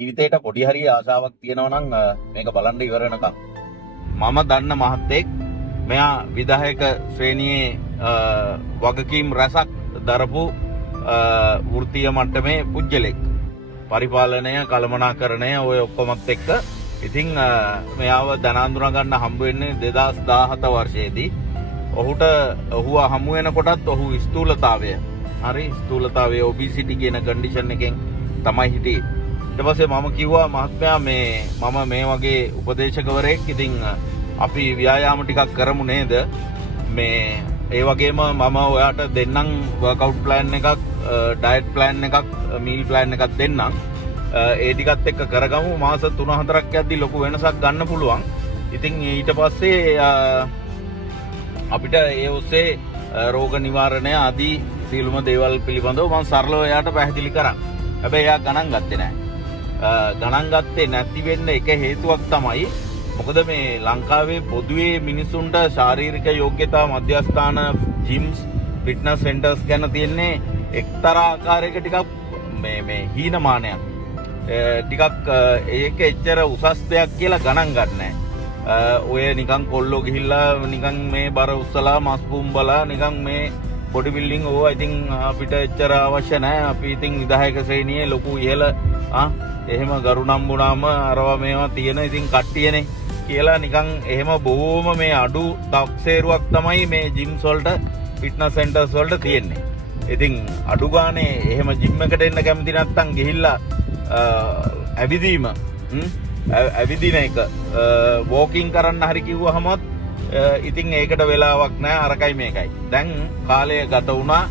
ජීවිතේට පොඩි හරි ආසාවක් තියෙනවා නම් මේක බලන්න ඉවර වෙනකම්. මම දන්න මහත්තයෙක් මෙයා විධායක ශ්‍රේණියේ වගකීම් රැසක් දරපු වෘත්තීය මට්ටමේ පුජ්‍යලෙක්. පරිපාලනය, කළමනාකරණය ඔය ඔක්කොමත් එක්ක ඉතින් මෙයාව දැන අඳුනා ගන්න හම්බ වෙන්නේ 2017 වර්ෂයේදී. ඔහුව හමු වෙනකොටත් ඔහු ස්ථූලතාවය ස්ථූලතාවය ඔබිසිටි කියන කන්ඩිෂන් එකෙන් තමයි හිටියේ. ඊට පස්සේ මම කිව්වා මහත්මයා මම මේ වගේ උපදේශකවරයෙක් ඉතින් අපි ව්‍යායාම ටිකක් කරමු නේද? ඒ වගේම මම ඔයාට දෙන්නම් වර්කවුට් ප්ලෑන් එකක්, ඩයට් ප්ලෑන් එකක්, මීල් ප්ලෑන් එකක් දෙන්නම්. ඒ ටිකත් එක්ක කරගමු. මාස 3-4ක් යද්දි ලොකු වෙනසක් ගන්න පුළුවන්. ඉතින් ඊට පස්සේ අපිට ඒ ඔස්සේ රෝග නිවාරණය ආදී සියලුම දේවල් පිළිබඳව මම සරලව එයාට පැහැදිලි කරා. හැබැයි එයා ගණන් ගත්තේ නැහැ. ගණන් ගත්තේ නැති වෙන්න එක හේතුවක් තමයි මොකද මේ ලංකාවේ පොදුවේ මිනිසුන්ට ශාරීරික යෝග්‍යතා මධ්‍යස්ථාන ජිම්ස් ෆිට්නස් සෙන්ටර්ස් ගැන තියෙන්නේ එක්තරා ආකාරයක ටිකක් මේ හීනමානයක්. ටිකක් ඒක එච්චර උසස් දෙයක් කියලා ගණන් ගන්නෑ. ඔය නිකන් කොල්ලෝ ගිහිල්ලා නිකන් මේ බර උස්සලා මස් පුම්බලා නිකන් මේ බොඩි බිල්ඩින් ඕවා ඉතින් අපිට එච්චර අවශ්‍ය නැහැ. අපි ඉතින් විධායක ශ්‍රේණියේ ලොකු ඉහළ එහෙම ගරුණම් වුණාම අරවා මේවා තියෙන ඉතින් කට්ටියනේ කියලා නිකන් එහෙම බොහොම මේ අඩු තක්සේරුවක් තමයි මේ ජිම්ස් වලට ෆිට්නස් සෙන්ටර්ස් වලට තියෙන්නේ. ඉතින් අඩු ගානේ එහෙම ජිම් එකට එන්න කැමති නැත්නම් ගිහිල්ලා ඇවිදින එක වෝකින් කරන්න හරි කිව්වහමත් ඉතින් ඒකට වෙලාවක් නැහැ. අරකයි මේකයි. දැන් කාලය ගත වුණා.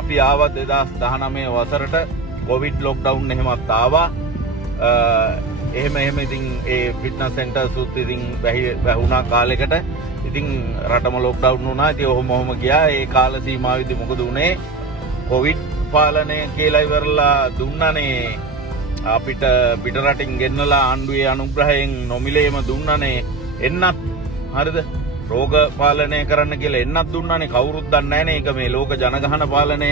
අපි ආවා 2019 වසරට කොවිඩ් ලොක්ඩවුන් එහෙමත් ආවා. එහෙම ඉතින් ඒ ෆිට්නස් සෙන්ටර්ස් උත් ඉතින් වැහුණා කාලෙකට. ඉතින් රටම ලොක්ඩවුන් වුණා. ඉතින් ඔහොම ගියා. ඒ කාල සීමාවෙදි මොකද උනේ? කොවිඩ් පාලනය කියලා ඉවරලා දුන්නනේ අපිට පිට රටින් ගෙන්නලා ආණ්ඩුවේ අනුග්‍රහයෙන් නොමිලේම දුන්නනේ එන්නත්. හරිද? රෝග පාලනය කරන්න කියලා එන්නත් දුන්නානේ. කවුරුත් දන්නේ නැහනේ ඒක මේ ලෝක ජනගහන පාලනය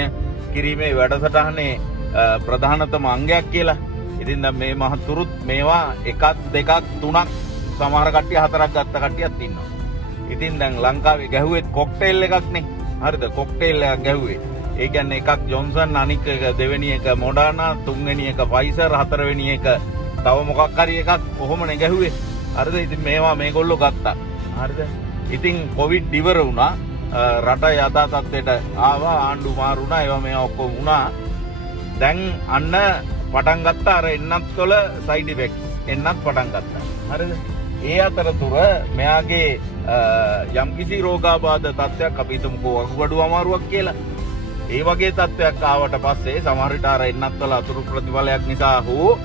කිරීමේ වැඩසටහනේ ප්‍රධානතම අංගයක් කියලා. ඉතින් දැන් මේ මහතුරුත් මේවා 1, 2, 3ක් සමහර කට්ටිය 4ක් ගත්ත කට්ටියක් ඉන්නවා. ඉතින් දැන් ලංකාවේ ගැහුවෙත් කොක්ටේල් එකක් නේ. හරිද? කොක්ටේල් එකක් ගැහුවේ. ඒ කියන්නේ එකක් ජොන්සන්, අනික එක දෙවෙනි එක මොඩර්නා, තුන්වෙනි එක ෆයිසර්, හතරවෙනි එක තව මොකක් හරි එකක් කොහොමනේ ගැහුවේ. හරිද? ඉතින් මේවා මේගොල්ලෝ ගත්තා. හරිද? ඉතින් කොවිඩ් ඉවර වුණා. රට යථා තත්ත්වයට ආවා. ආණ්ඩු මාරු වුණා. ඒවා මේවා ඔක්කොම වුණා. දැන් අන්න පටන් ගත්තා අර එන්නත් වල සයිඩ් ඉෆෙක්ට්ස් එන්නත් පටන් ගත්තා. හරිද? ඒ අතරතුර මෙයාගේ යම්කිසි රෝගාබාධ තත්ත්වයක් අපි හිතමුකෝ වකුගඩු අමාරුවක් කියලා. ඒ වගේ තත්ත්වයක් ආවට පස්සේ සමහර විට අර එන්නත් වල අතුරු ප්‍රතිඵලයක් නිසා හෝ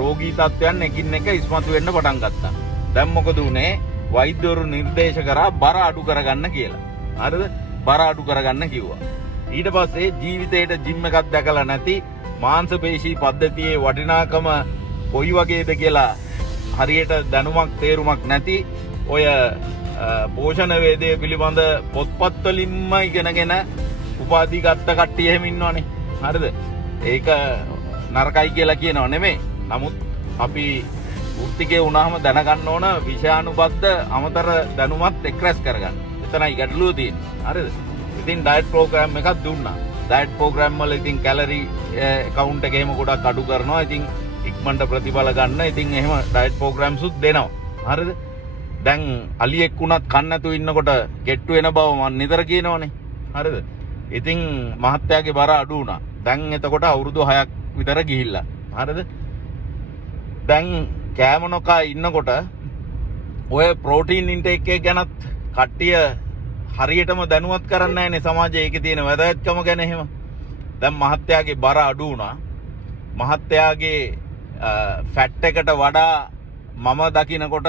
රෝගී තත්ත්වයන් එකින් එක ඉස්මතු වෙන්න පටන් ගත්තා. දැන් මොකද උනේ? වෛද්‍යවරු නිර්දේශ කරා බර අඩු කරගන්න කියලා. හරිද? බර අඩු කරගන්න කිව්වා. ඊට පස්සේ ජීවිතේට ජිම් එකක් දැකලා නැති මාංශ පේශී පද්ධතියේ වටිනාකම කොයි වගේද කියලා හරියට දැනුමක් තේරුමක් නැති ඔය පෝෂණ වේදය පිළිබඳ පොත්පත් වලින්ම ඉගෙනගෙන උපාධි ගත්ත කට්ටිය එහෙම ඉන්නවනේ. හරිද? ඒක නරකයි කියලා කියනව නෙමෙයි. නමුත් අපි වෘත්තිකේ වුණාම දැනගන්න ඕන විෂයානුබද්ධ අමතර දැනුමත් එක්රැස් කරගන්න. එතනයි ගැටලුව තියෙන්නේ. හරිද? ඉතින් ඩයට් ප්‍රෝග්‍රෑම් එකක් දුන්නා. ඩයට් ප්‍රෝග්‍රෑම් වල ඉතින් කැලරි කවුන්ට් එක එහෙම ගොඩක් අඩු කරනවා. ඉතින් ඉක්මනට ප්‍රතිඵල ගන්න. ඉතින් එහෙම ඩයට් ප්‍රෝග්‍රෑම්ස් උත් දෙනවා. හරිද? දැන් අලියෙක් වුණත් කන්න නැතුව ඉන්නකොට කෙට්ටු වෙන බව මම නිතර කියනවනේ. හරිද? ඉතින් මහත්තයාගේ බර අඩු වුණා. දැන් එතකොට අවුරුදු 6ක් විතර ගිහිල්ලා. හරිද? දැන් කෑම නොකා ඉන්නකොට ඔය ප්‍රෝටීන් ඉන්ටේක් එක ගැනත් කට්ටිය හරියටම දැනුවත් කරන්නේ නැහැනේ සමාජයේ. ඒකේ තියෙන වැදගත්කම ගැන එහෙම. දැන් මහත්තයාගේ බර අඩු වුණා. මහත්තයාගේ ෆැට් එකට වඩා මම දකිනකොට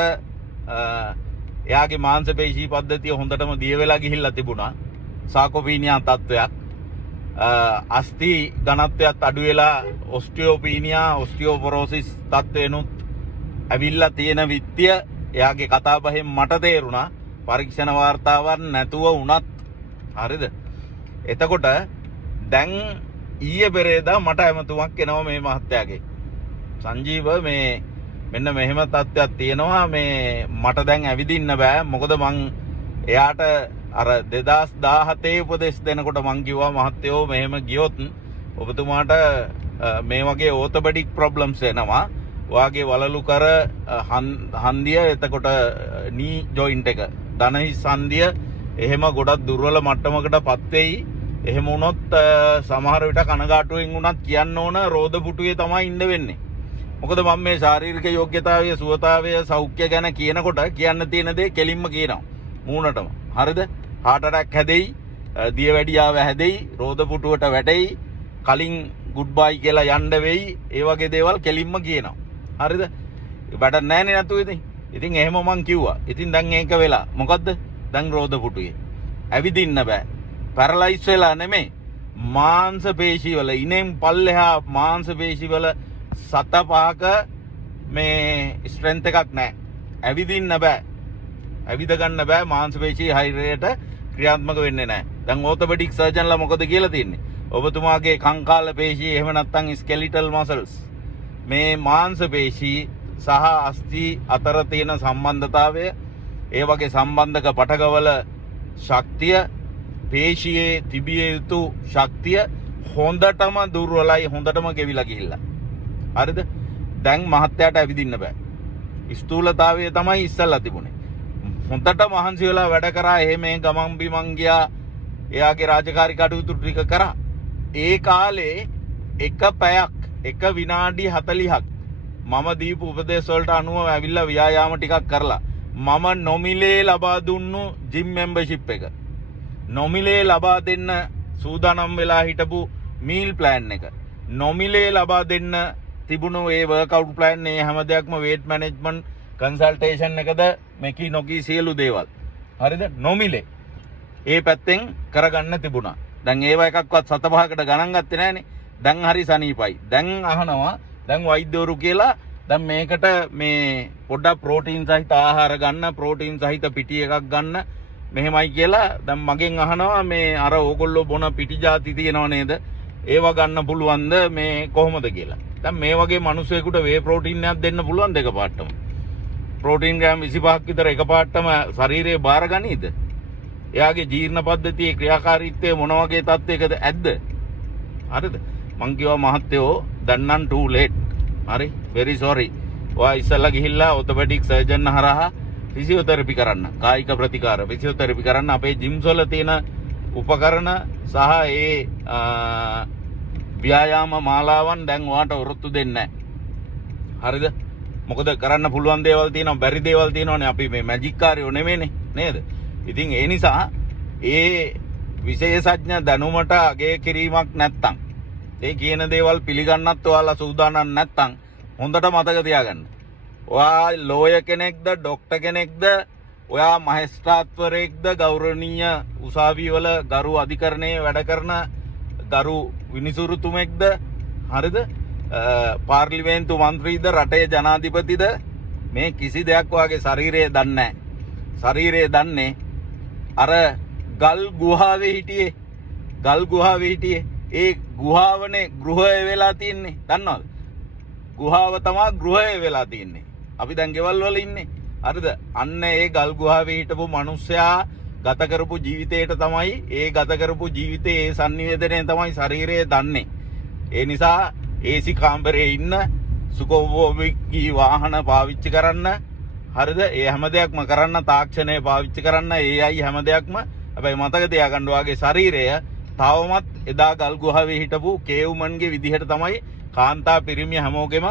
එයාගේ මාංශ පේශී පද්ධතිය හොඳටම දිය වෙලා ගිහිල්ලා තිබුණා. සාකෝපීනියා තත්වයක්. අස්ථි ඝනත්වයක් අඩු වෙලා ඔස්ටියෝපීනියා, ඔස්ටියෝපොරෝසිස් තත්වෙනුත් ඇවිල්ලා තියෙන විත්‍ය එයාගේ කතා බහෙන් මට තේරුණා. පරීක්ෂණ වාර්තාවක් නැතුව වුණත්. හරිද? එතකොට දැන් ඊයේ පෙරේදා මට ඇමතුමක් එනවා මේ මහත්තයාගේ. සංජීව මේ මෙන්න මෙහෙම තත්ත්වයක් තියෙනවා මේ මට දැන් ඇවිදින්න බෑ මොකද මං එයාට අර 2017 උපදෙස් දෙනකොට මං කිව්වා මහත්තයෝ මෙහෙම ගියොත් ඔබතුමාට මේ වගේ ඕතොපෙඩික් ප්‍රොබ්ලම්ස් එනවා ඔයාගේ වලලු කර හන්දිය එතකොට නී ජොයින්ට් එක දනහිස් හන්දිය එහෙම ගොඩක් දුර්වල මට්ටමකටපත් වෙයි එහෙම වුණොත් සමහර විට කනගාටුවෙන් වුණත් කියන්න ඕන රෝද පුටුවේ තමයි ඉන්න වෙන්නේ මොකද මම මේ ශාරීරික යෝග්‍යතාවය සුවතාවය සෞඛ්‍ය ගැන කියනකොට කියන්න තියෙන දේ කෙලින්ම කියනවා මූණටම හරිද heart attack හැදෙයි දියවැඩියාව හැදෙයි රෝද පුටුවට වැටෙයි කලින් good bye කියලා යන්න වෙයි ඒ වගේ දේවල් කෙලින්ම කියනවා හරිද වැඩක් නැහැනේ නතු ඉතින් එහෙම මං කිව්වා ඉතින් දැන් ඒක වෙලා මොකද්ද දැන් රෝද පුටුවේ ඇවිදින්න බෑ පැරලයිස් වෙලා නෙමෙයි මාංශ පේශි වල ඉනෙන් පල්ලෙහා මාංශ පේශි වල 7-5ක මේ ස්ට්‍රෙන්ත් එකක් නැහැ ඇවිදින්න බෑ ඇවිද ගන්න බෑ මාංශ පේශි හයිරයට ක්‍රියාත්මක වෙන්නේ නැහැ දැන් ඕතොපෙඩික් සර්ජන්ලා මොකද කියලා තියන්නේ ඔබතුමාගේ කංකාල පේශි එහෙම නැත්නම් ස්කෙලිටල් මසල්ස් මේ මාංශ පේශි සහ අස්ථි අතර තියෙන සම්බන්ධතාවය ඒ වගේ සම්බන්ධක පටකවල ශක්තිය පේශියේ තිබිය යුතු ශක්තිය හොඳටම දුර්වලයි හොඳටම ගෙවිලා ගිහිල්ලා හරිද දැන් මහත්යට ඇවිදින්න බෑ ස්ථූලතාවය තමයි ඉස්සල්ලා තිබුණේ හොඳට මහන්සි වෙලා වැඩ කරා එහෙම ගමන් බිමන් ගියා එයාගේ රාජකාරී කටයුතු ටික කරා ඒ කාලේ එක පැයක් එක විනාඩි 40ක් මම දීපු උපදේශ වලට අනුව ඇවිල්ලා ව්‍යායාම ටිකක් කරලා මම නොමිලේ ලබා දුන්නු ජිම් මෙම්බර්ෂිප් එක නොමිලේ ලබා දෙන්න සූදානම් වෙලා හිටපු මීල් ප්ලෑන් එක නොමිලේ ලබා දෙන්න තිබුණු ඒ වර්කවුට් ප්ලෑන් මේ හැම දෙයක්ම වේට් මැනේජ්මන්ට් කන්සල්ටේෂන් එකද මෙකී නොකී සියලු දේවල් හරිද නොමිලේ ඒ පැත්තෙන් කරගන්න තිබුණා දැන් ඒව එකක්වත් 7-5කට ගණන් ගත්තේ නැහනේ දැන් හරි සනීපයි දැන් අහනවා දැන් වෛද්‍යවරු කියලා දැන් මේකට මේ පොඩ්ඩක් ප්‍රෝටීන් සහිත ආහාර ගන්න ප්‍රෝටීන් සහිත පිටි එකක් ගන්න මෙහෙමයි කියලා දැන් මගෙන් අහනවා මේ අර ඕගොල්ලෝ බොන පිටි ಜಾති තියෙනව නේද ඒවා ගන්න පුළුවන්ද මේ කොහොමද කියලා දැන් මේ වගේ මිනිස්සෙකුට වේ ප්‍රෝටීන් එකක් දෙන්න පුළුවන් දෙක පාටම ප්‍රෝටීන් ග්‍රෑම් 25ක් විතර එක පාටම ශරීරයේ බාර ගනීද එයාගේ ජීර්ණ පද්ධතියේ ක්‍රියාකාරීත්වය මොන වගේ තත්යකද ඇද්ද හරිද මං කිව්වා මහත්තයෝ දැන් නම් too late හරි very sorry ඔයා ඉස්සල්ලා ගිහිල්ලා ඔතොපෙඩික් සර්ජන් හරහා ෆිසියෝതെරපි කරන්න කායික ප්‍රතිකාර ෆිසියෝതെරපි කරන්න අපේ ජිම්ස් වල තියෙන උපකරණ සහ ඒ ව්‍යායාම මාලාවන් දැන් ඔයාට වෘත්තු දෙන්නේ නැහැ හරිද මොකද කරන්න පුළුවන් දේවල් තියෙනවා බැරි දේවල් තියෙනවානේ අපි මේ මැජික් කාර්යෝ නෙමෙයිනේ නේද ඉතින් ඒ නිසා ඒ විශේෂඥ දැනුමට අගය කිරීමක් නැත්තම් ඒ කියන දේවල් පිළිගන්නත් ඔයාලා සූදානම් නැත්තම් හොඳට මතක තියාගන්න. ඔයා ලෝය කෙනෙක්ද ડોක්ටර් කෙනෙක්ද ඔයා මහේස්ත්‍රාත්වරයෙක්ද ගෞරවනීය උසාවිවල ගරු අධිකරණයේ වැඩ කරන ගරු විනිසුරුතුමෙක්ද හරිද පාර්ලිමේන්තු මන්ත්‍රීද රටේ ජනාධිපතිද මේ කිසි දෙයක් ඔයාගේ ශරීරයේ දන්නේ නැහැ. ශරීරයේ දන්නේ අර ගල් ගුහාවේ හිටියේ ඒ ගුහාවනේ ගෘහය වෙලා තියන්නේ දන්නවද ගුහාව තමයි ගෘහය වෙලා තියන්නේ අපි දැන් ගෙවල් වල ඉන්නේ හරිද අන්න ඒ ගල් ගුහාවේ හිටපු මිනිස්සයා ගත කරපු ජීවිතේට තමයි ඒ ගත කරපු ජීවිතේ ඒ sannivedanaya තමයි ශරීරය දන්නේ ඒ නිසා AC කාමරේ ඉන්න සුඛෝපභෝගී වාහන පාවිච්චි කරන්න හරිද ඒ හැම දෙයක්ම කරන්න තාක්ෂණය පාවිච්චි කරන්න AI හැම දෙයක්ම හැබැයි මතක තියාගන්න ඔයාගේ ශරීරය තවමත් එදා ගල් ගුහාවේ හිටපු කේවුමන්ගේ විදිහට තමයි කාන්තා පිරිමිය හැමෝගෙම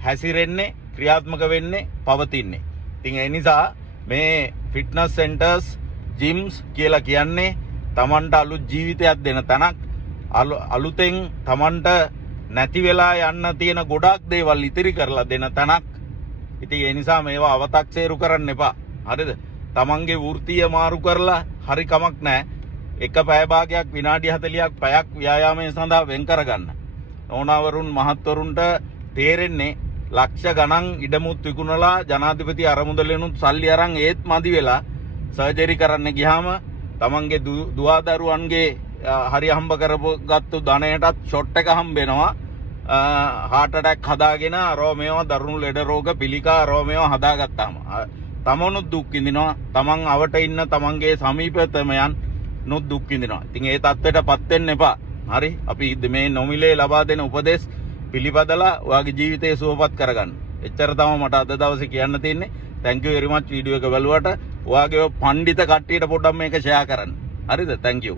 හැසිරෙන්නේ ක්‍රියාත්මක වෙන්නේ පවතින්නේ. ඉතින් ඒ නිසා මේ ෆිට්නස් සෙන්ටර්ස් ජිම්ස් කියලා කියන්නේ Tamanට අලුත් ජීවිතයක් දෙන තැනක් අලුතෙන් Tamanට නැති වෙලා යන්න තියෙන ගොඩක් දේවල් ඉතිරි කරලා දෙන තැනක්. ඉතින් ඒ නිසා මේවා අව탁සේරු කරන්න එපා. හරිද? Tamanගේ වෘත්තිය මාරු කරලා හරි කමක් නැහැ. එක පැය භාගයක් විනාඩි 40ක් පැයක් ව්‍යායාමයේ සඳහා වෙන් කරගන්න. ඕනවරුන් මහත්වරුන්ට තේරෙන්නේ ලක්ෂ ගණන් ඉඩමුත් විකුණලා ජනාධිපති අරමුදලෙනුත් සල්ලි අරන් ඒත් මදි වෙලා සර්ජරි කරන්න ගියාම තමන්ගේ දුවදරුවන්ගේ හරි හම්බ කරපු ගත්තු ධනයටත් ෂොට් එක හම්බ වෙනවා හાર્ට් ඇටැක් හදාගෙන අරෝමේව දරුණු ලෙඩ රෝග පිළිකා අරෝමේව හදාගත්තාම තමනුත් දුක් විඳිනවා. තමන් අවට ඉන්න තමන්ගේ සමීපතමයන් නුත් දුක් විඳිනවා. ඉතින් ඒ தත්ත්වයටපත් වෙන්න එපා. හරි අපි මේ නොමිලේ ලබා දෙන උපදෙස් පිළිපදලා ඔයාගේ ජීවිතය සුවපත් කරගන්න. එච්චර තමයි මට අද දවසේ කියන්න තියෙන්නේ. thank you very much video එක බලුවට. ඔයාගේ පඬිත කට්ටියට පොඩ්ඩක් මේක ෂෙයා කරන්න. හරිද? thank you.